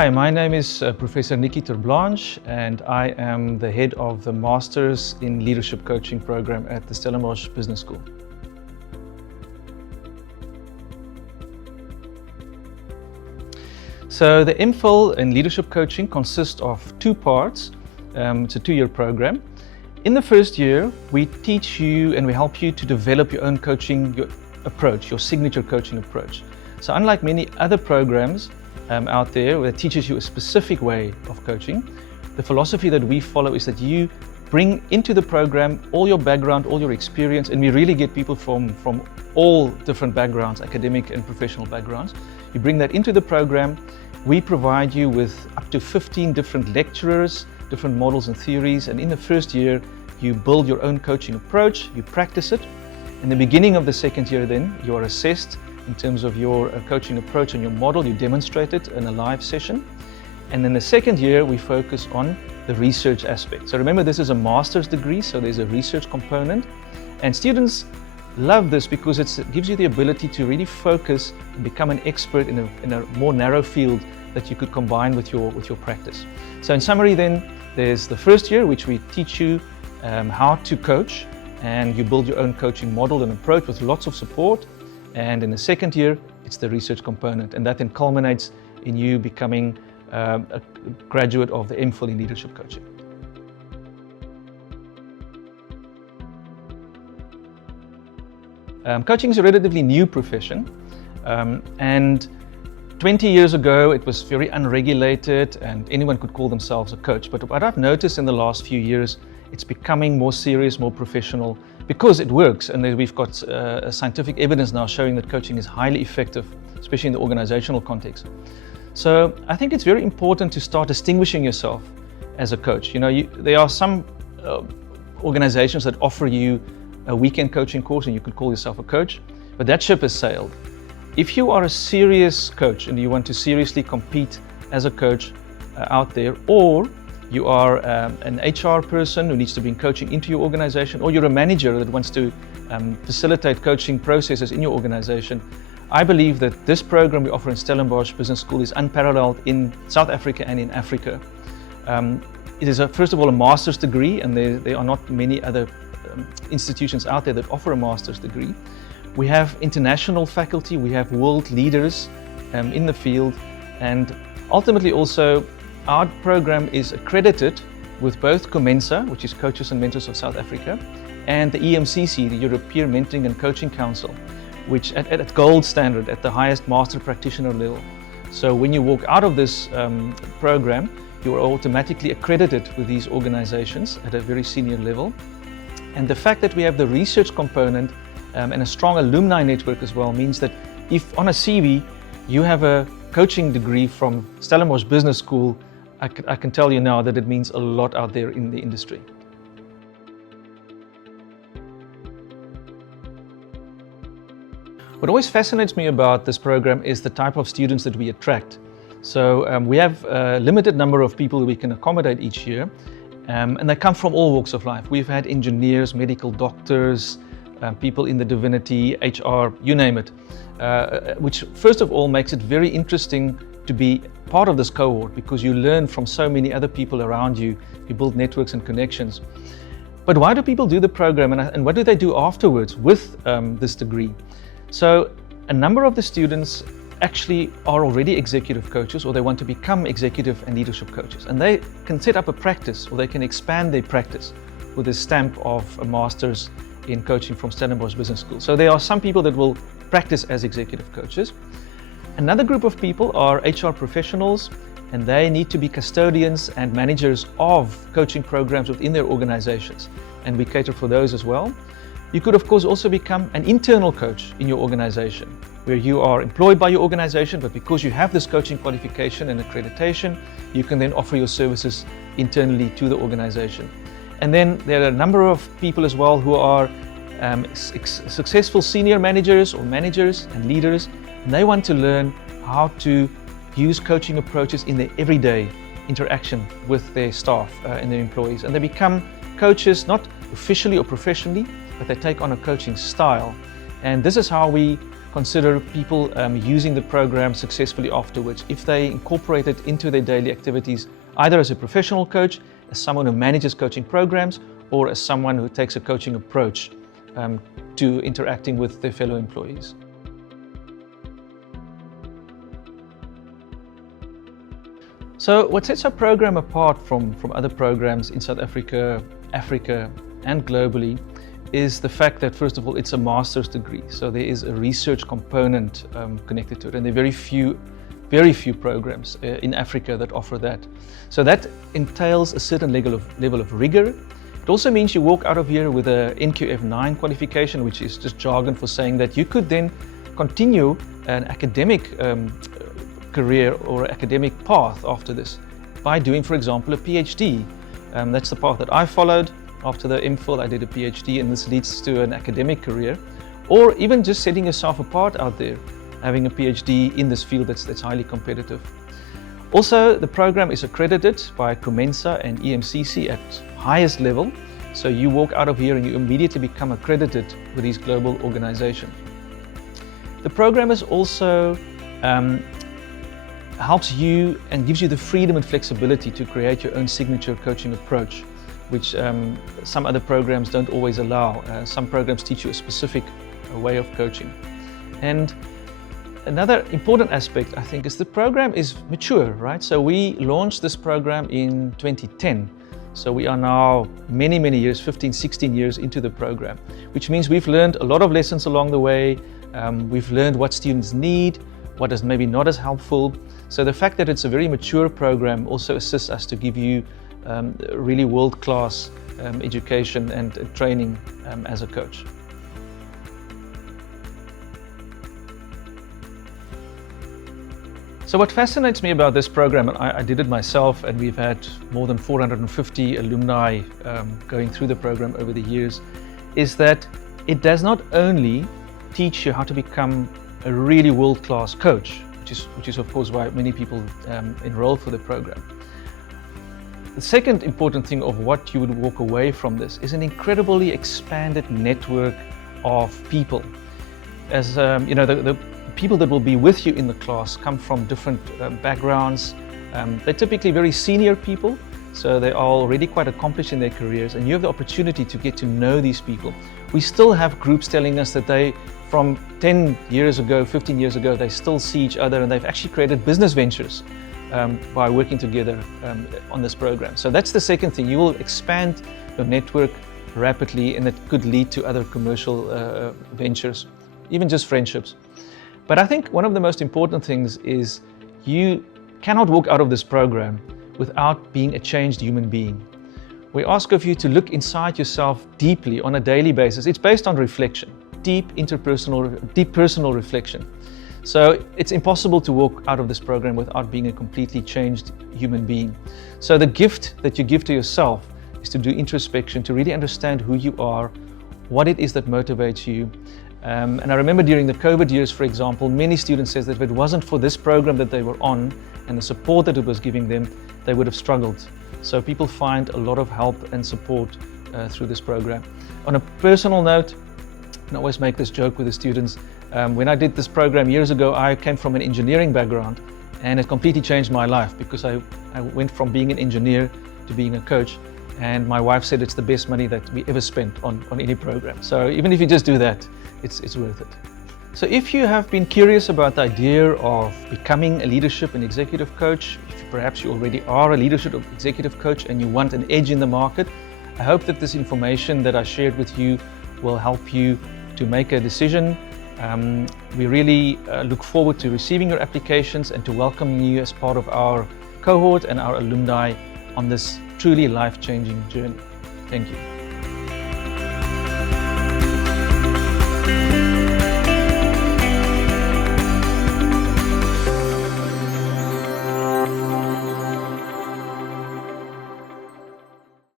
Hi, my name is Professor Nikki Terblanche, and I am the head of the Masters in Leadership Coaching program at the Stellenbosch Business School. So the MPhil in Leadership Coaching consists of two parts. It's a two-year program. In the first year, we teach you and we help you to develop your own coaching approach, your signature coaching approach. So unlike many other programs out there that teaches you a specific way of coaching, the philosophy that we follow is that you bring into the program all your background, all your experience, and we really get people from all different backgrounds, academic and professional backgrounds. You bring that into the program. We provide you with up to 15 different lecturers, different models and theories, and in the first year you build your own coaching approach, you practice it. In the beginning of the second year then, you are assessed in terms of your coaching approach and your model. You demonstrate it in a live session. And then the second year we focus on the research aspect. So remember, this is a master's degree, so there's a research component. And students love this because it gives you the ability to really focus and become an expert in a more narrow field that you could combine with your practice. So in summary then, there's the first year, which we teach you how to coach, and you build your own coaching model and approach with lots of support. And in the second year, it's the research component, and that then culminates in you becoming a graduate of the MPhil in Leadership Coaching. Coaching is a relatively new profession, and 20 years ago it was very unregulated and anyone could call themselves a coach. But what I've noticed in the last few years, it's becoming more serious, more professional, because it works, and we've got scientific evidence now showing that coaching is highly effective, especially in the organizational context. So I think it's very important to start distinguishing yourself as a coach. You know, there are some organizations that offer you a weekend coaching course and you could call yourself a coach, but that ship has sailed. If you are a serious coach and you want to seriously compete as a coach out there, or you are an HR person who needs to bring coaching into your organization, or you're a manager that wants to facilitate coaching processes in your organization, I believe that this program we offer in Stellenbosch Business School is unparalleled in South Africa and in Africa. It is, first of all, a master's degree, and there are not many other institutions out there that offer a master's degree. We have international faculty, we have world leaders in the field, and ultimately also our program is accredited with both COMENSA, which is Coaches and Mentors of South Africa, and the EMCC, the European Mentoring and Coaching Council, which at gold standard, at the highest master practitioner level. So when you walk out of this program, you are automatically accredited with these organizations at a very senior level. And the fact that we have the research component and a strong alumni network as well means that if on a CV you have a coaching degree from Stellenbosch Business School, I can tell you now that it means a lot out there in the industry. What always fascinates me about this program is the type of students that we attract. So we have a limited number of people that we can accommodate each year, and they come from all walks of life. We've had engineers, medical doctors, people in the divinity, HR, you name it, which first of all makes it very interesting to be part of this cohort, because you learn from so many other people around you, you build networks and connections. But why do people do the program, and what do they do afterwards with this degree? So a number of the students actually are already executive coaches, or they want to become executive and leadership coaches, and they can set up a practice, or they can expand their practice with a stamp of a master's in coaching from Stellenbosch Business School. So there are some people that will practice as executive coaches. Another group of people are HR professionals, and they need to be custodians and managers of coaching programs within their organizations, and we cater for those as well. You could of course also become an internal coach in your organization, where you are employed by your organization, but because you have this coaching qualification and accreditation, you can then offer your services internally to the organization. And then there are a number of people as well who are successful senior managers or managers and leaders, and they want to learn how to use coaching approaches in their everyday interaction with their staff and their employees. And they become coaches, not officially or professionally, but they take on a coaching style. And this is how we consider people using the program successfully afterwards if they incorporate it into their daily activities, either as a professional coach, as someone who manages coaching programs, or as someone who takes a coaching approach to interacting with their fellow employees. So what sets our program apart from other programs in South Africa, Africa and globally is the fact that, first of all, it's a master's degree. So there is a research component connected to it, and there are very few programs in Africa that offer that. So that entails a certain level of rigor. It also means you walk out of here with a NQF9 qualification, which is just jargon for saying that you could then continue an academic career or academic path after this by doing, for example, a PhD. That's the path that I followed. After the MPhil, I did a PhD, and this leads to an academic career, or even just setting yourself apart out there, having a PhD in this field that's highly competitive. Also, the program is accredited by Comensa and EMCC at highest level, so you walk out of here and you immediately become accredited with these global organizations. The program is also helps you and gives you the freedom and flexibility to create your own signature coaching approach, which some other programs don't always allow. Some programs teach you a specific way of coaching. And another important aspect, I think, is the program is mature, right? So we launched this program in 2010. So we are now many years, 15, 16 years into the program, which means we've learned a lot of lessons along the way. We've learned what students need, what is maybe not as helpful. So the fact that it's a very mature program also assists us to give you really world-class education and training as a coach. So what fascinates me about this program, and I did it myself, and we've had more than 450 alumni going through the program over the years, is that it does not only teach you how to become a really world-class coach, which is of course why many people enroll for the program. The second important thing of what you would walk away from this is an incredibly expanded network of people. As you know, the people that will be with you in the class come from different backgrounds. They're typically very senior people, so they are already quite accomplished in their careers, and you have the opportunity to get to know these people. We still have groups telling us that they, from 10 years ago, 15 years ago, they still see each other, and they've actually created business ventures by working together on this program. So that's the second thing. You will expand your network rapidly, and it could lead to other commercial ventures, even just friendships. But I think one of the most important things is you cannot walk out of this program without being a changed human being. We ask of you to look inside yourself deeply on a daily basis. It's based on reflection, deep personal reflection. So it's impossible to walk out of this program without being a completely changed human being. So the gift that you give to yourself is to do introspection, to really understand who you are, what it is that motivates you. And I remember during the COVID years, for example, many students said that if it wasn't for this program that they were on and the support that it was giving them, they would have struggled. So people find a lot of help and support through this program. On a personal note, I always make this joke with the students. When I did this program years ago, I came from an engineering background, and it completely changed my life because I went from being an engineer to being a coach. And my wife said it's the best money that we ever spent on any program. So even if you just do that, it's worth it. So if you have been curious about the idea of becoming a leadership and executive coach, if perhaps you already are a leadership or executive coach and you want an edge in the market, I hope that this information that I shared with you will help you to make a decision. We really look forward to receiving your applications and to welcoming you as part of our cohort and our alumni on this truly life-changing journey. Thank you.